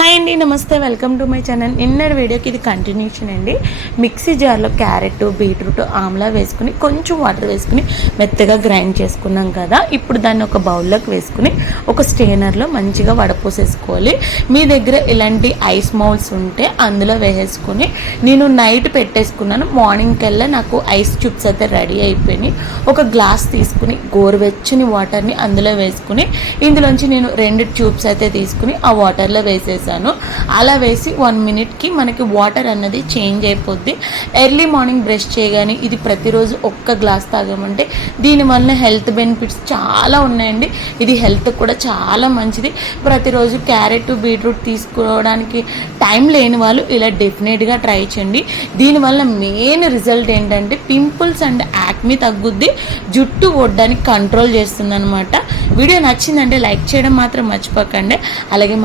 Hi అండి, నమస్తే, welcome to my channel. నిన్నటి వీడియోకి ఇది కంటిన్యూషన్ అండి. మిక్సీ జార్లో క్యారెట్, బీట్రూట్, ఆమ్లా వేసుకుని కొంచెం వాటర్ వేసుకుని మెత్తగా గ్రైండ్ చేసుకున్నాం కదా. ఇప్పుడు దాన్ని ఒక బౌల్లోకి వేసుకుని ఒక స్టెయినర్లో మంచిగా వడపోసేసుకోవాలి. మీ దగ్గర ఇలాంటి ఐస్ మౌల్స్ ఉంటే అందులో వేసేసుకుని నేను నైట్ పెట్టేసుకున్నాను. మార్నింగ్ కల్లా నాకు ఐస్ క్యూబ్స్ అయితే రెడీ అయిపోయినాయి. ఒక గ్లాస్ తీసుకుని గోరువెచ్చని వాటర్ని అందులో వేసుకుని ఇందులోంచి నేను 2 ట్యూబ్స్ అయితే తీసుకుని ఆ వాటర్లో వేసేసాను. అలా వేసి 1 మినిట్కి మనకి వాటర్ అన్నది చేంజ్ అయిపోద్ది. ఎర్లీ మార్నింగ్ బ్రష్ చేయగానే ఇది ప్రతిరోజు ఒక్క గ్లాస్ తాగామంటే దీనివల్ల హెల్త్ బెనిఫిట్స్ చాలా ఉన్నాయండి. ఇది హెల్త్ కూడా చాలా మంచిది. ప్రతిరోజు క్యారెట్, బీట్రూట్ తీసుకోవడానికి టైం లేని వాళ్ళు ఇలా డెఫినెట్గా ట్రై చేయండి. దీనివల్ల మెయిన్ రిజల్ట్ ఏంటంటే పింపుల్స్ అండ్ యాక్ని తగ్గుద్ది, జుట్టు ఒడ్డానికి కంట్రోల్ చేస్తుంది అనమాట. వీడియో నచ్చిందంటే లైక్ చేయడం మాత్రం మర్చిపోకండి. అలాగే